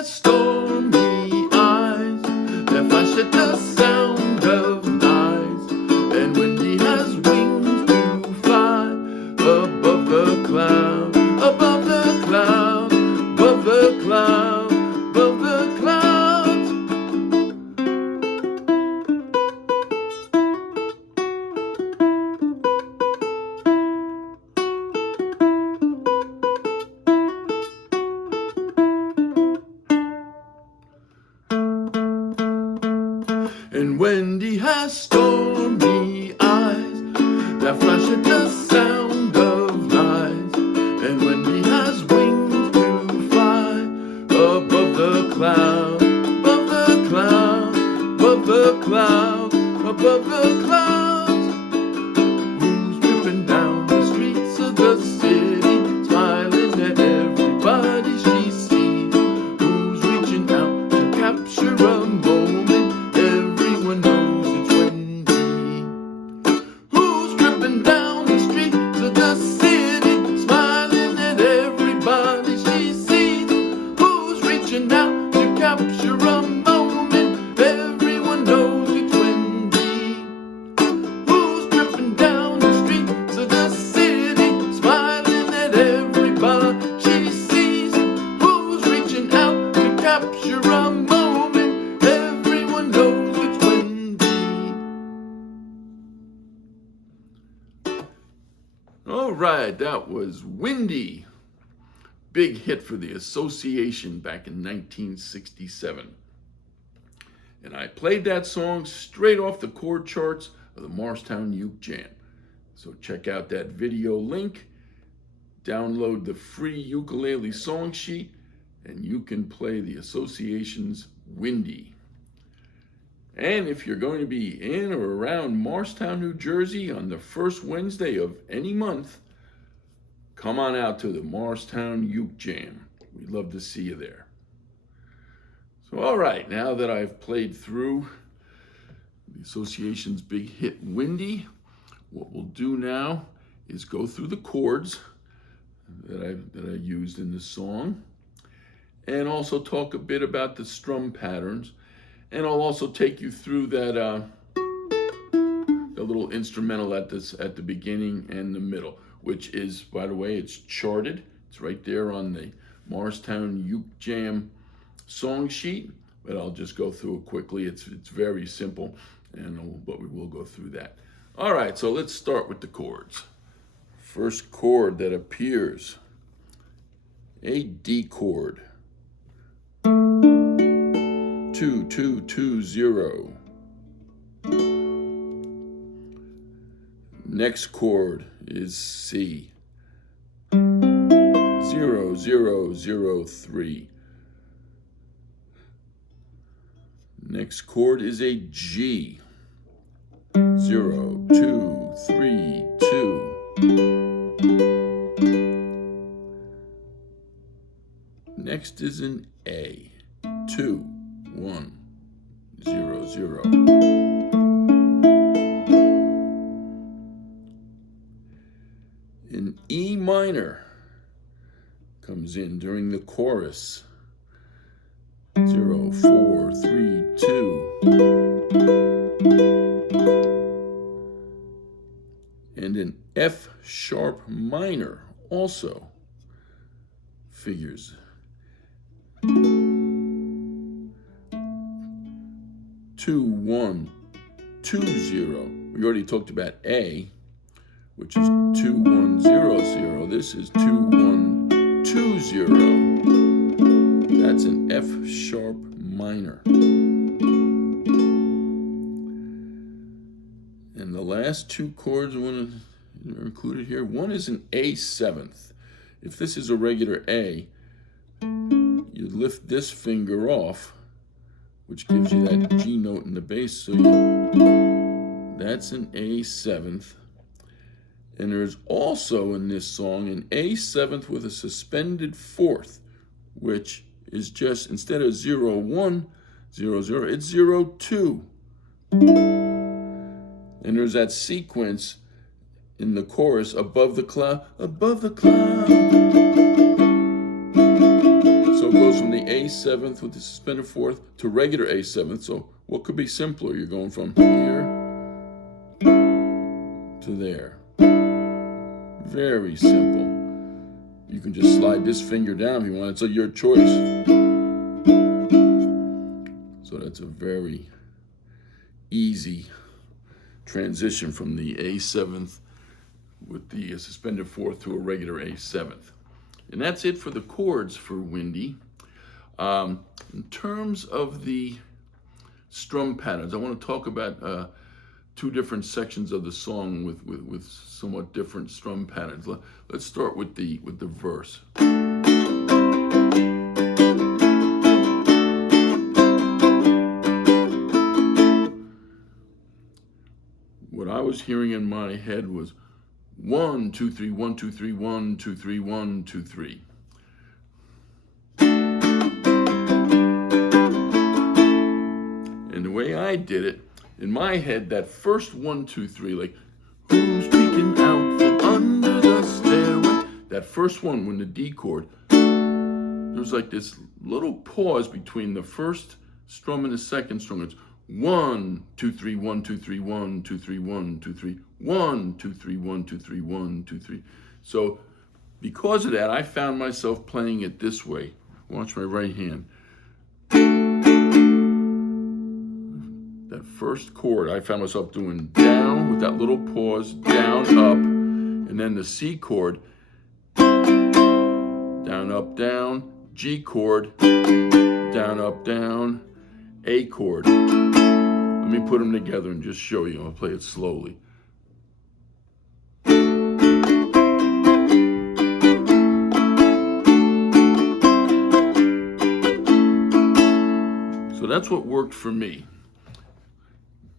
has stormy eyes that flash at the sound of lies, and when he has wings to fly above the cloud, above the cloud, above the cloud, above the clouds. And Wendy has stormy eyes that flash at the sound of lies, and Wendy has wings to fly above the cloud, above the cloud, above the cloud, above the clouds. Who's tripping down the streets of the city, smiling at everybody she sees? Who's reaching out to capture a moment? Everyone knows it's Wendy. Who's tripping down the streets of the city, smiling at everybody she sees? Who's reaching out to capture a moment? Everyone knows it's Wendy. Who's tripping down the streets of the city, smiling at everybody she sees? Who's reaching out to capture a moment? Everyone knows it's Wendy. All right, that was Wendy. Big hit for the Association back in 1967. And I played that song straight off the chord charts of the Morristown Uke Jam. So check out that video link, download the free ukulele song sheet, and you can play the Association's Wendy. And if you're going to be in or around Morristown, New Jersey on the first Wednesday of any month, come on out to the Morristown Uke Jam. We'd love to see you there. So, all right, now that I've played through the Association's big hit, Wendy, what we'll do now is go through the chords that I used in the song, and also talk a bit about the strum patterns, and I'll also take you through that the little instrumental at the beginning and the middle, which is, by the way, it's charted. It's right there on the Morristown Uke Jam song sheet, but I'll just go through it quickly. It's very simple, but we will go through that. All right, so let's start with the chords. First chord that appears, a D chord, 2 2 2 0. Next chord is C, 0 0 0 3. Next chord is a G, 0 2 3 2. Next is an A, 2 1 0 0. An E minor comes in during the chorus, 0 4 3 2. And an F sharp minor also figures, 2 1 2 0. We already talked about A, which is 2 1 0 0. This is 2 1 2 0. That's an F sharp minor. And the last two chords are included here. One is an A seventh. If this is a regular A, you lift this finger off, which gives you that G note in the bass. So that's an A seventh. And there's also in this song an A seventh with a suspended fourth, which is just, instead of 0 1 0 0, it's 0 2. And there's that sequence in the chorus, above the cloud, above the cloud. So it goes from the A A7th with the suspended fourth to regular A7th. So what could be simpler? You're going from here to there. Very simple. You can just slide this finger down if you want. It's your choice. So that's a very easy transition from the A7th with the suspended fourth to a regular A7th. And that's it for the chords for Windy. In terms of the strum patterns, I want to talk about two different sections of the song with somewhat different strum patterns. Let's start with the verse. What I was hearing in my head was 1, 2, 3, 1, 2, 3, 1, 2, 3, 1, 2, 3. And the way I did it, in my head, that first 1, 2, 3, like, who's peeking out from under the stairway? That first one, when the D chord, there's like this little pause between the first strum and the second strum. It's 1, 2, 3, 1, 2, 3, 1, 2, 3, 1, 2, 3, 1, 2, 3, 1, 2, 3, 1, 2, 3. So because of that, I found myself playing it this way. Watch my right hand. That first chord, I found myself doing down with that little pause, down, up, and then the C chord, down, up, down, G chord, down, up, down, A chord. Let me put them together and just show you. I'll play it slowly. So that's what worked for me.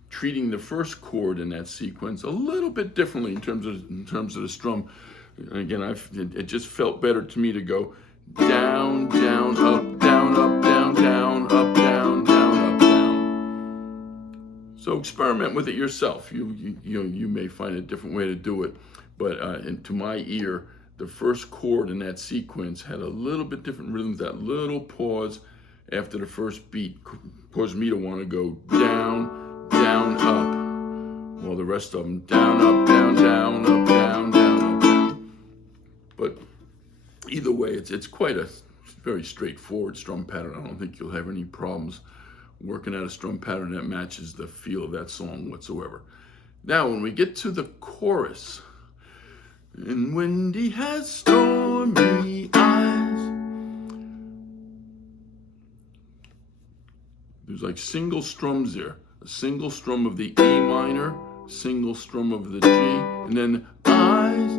Treating the first chord in that sequence a little bit differently in terms of the strum. And again, it just felt better to me to go down, down, up, down, up, down, down, up, down, down, up, down. So experiment with it yourself. You may find a different way to do it, but to my ear, the first chord in that sequence had a little bit different rhythm. That little pause after the first beat caused me to want to go down, down, up, while the rest of them down, up, down, down, up, down, down, up, down. But either way, it's quite a very straightforward strum pattern. I don't think you'll have any problems working out a strum pattern that matches the feel of that song whatsoever. Now, when we get to the chorus, and Windy has stormy eyes, there's like single strums there. A single strum of the E minor, single strum of the G, and then eyes.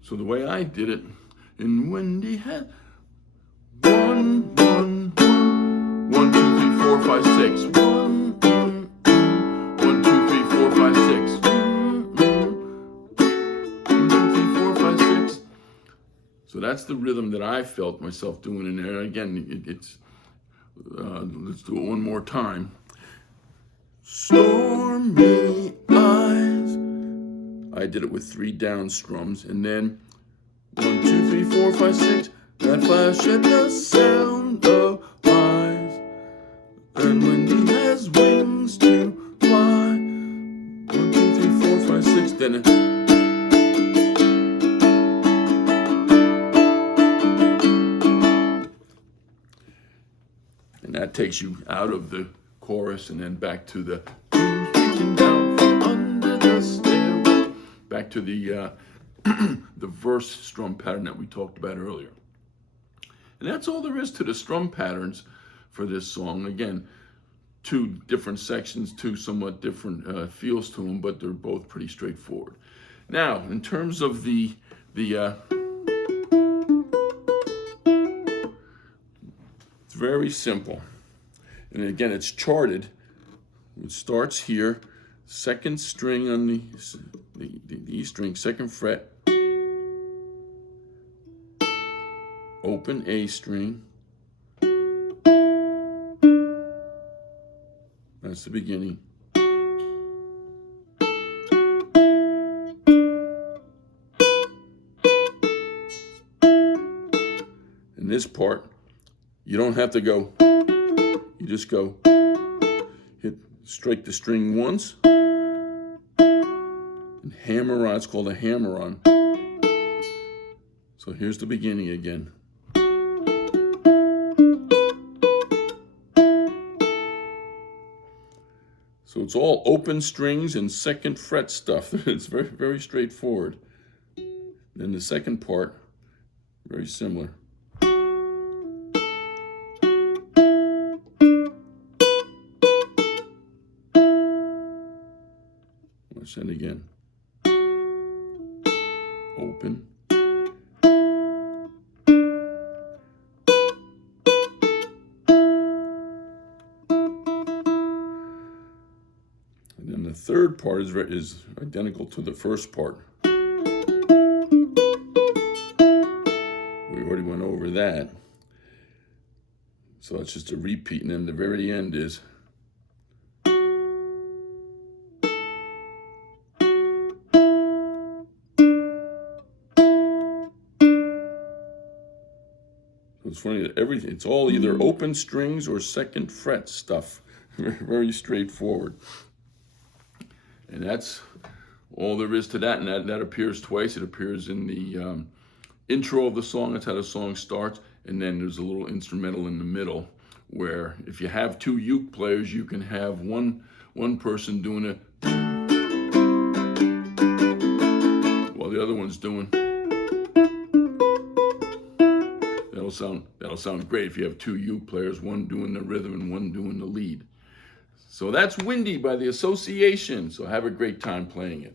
So the way I did it, in Windy had 1, 1, 1, 1, 2, 3, 4, 5, 6, 1. 1, 2, 3, 4, 5, 6. 1, 2, 3, 4, 5, 6. So that's the rhythm that I felt myself doing in there. Again, let's do it one more time. Stormy eyes. I did it with 3 down strums, and then 1, 2, 3, 4, 5, 6. That flash at the sound of eyes, and Windy has wings to fly. 1, 2, 3, 4, 5, 6. Then and that takes you out of the chorus and then back to the reaching down from under the stairway, back to the the verse strum pattern that we talked about earlier. And that's all there is to the strum patterns for this song. Again, 2 different sections, 2 somewhat different feels to them, but they're both pretty straightforward. Now, in terms of it's very simple. And again, it's charted. It starts here, 2nd string on the E string, 2nd fret, open A string, That's the beginning. And this part, you don't have to go. You just go, strike the string once, and hammer on. It's called a hammer on. So here's the beginning again. So it's all open strings and second fret stuff. It's very, very straightforward. Then the second part, very similar. Watch that again. Open. And then the third part is identical to the first part. We already went over that. So it's just a repeat, and then the very end is it's funny that it's all either open strings or second fret stuff. Very straightforward. And that's all there is to that. And that appears twice. It appears in the intro of the song. That's how the song starts. And then there's a little instrumental in the middle where if you have two uke players, you can have one person doing it while the other one's doing. That'll sound great if you have two uke players, one doing the rhythm and one doing the lead. So that's Windy by the Association. So have a great time playing it.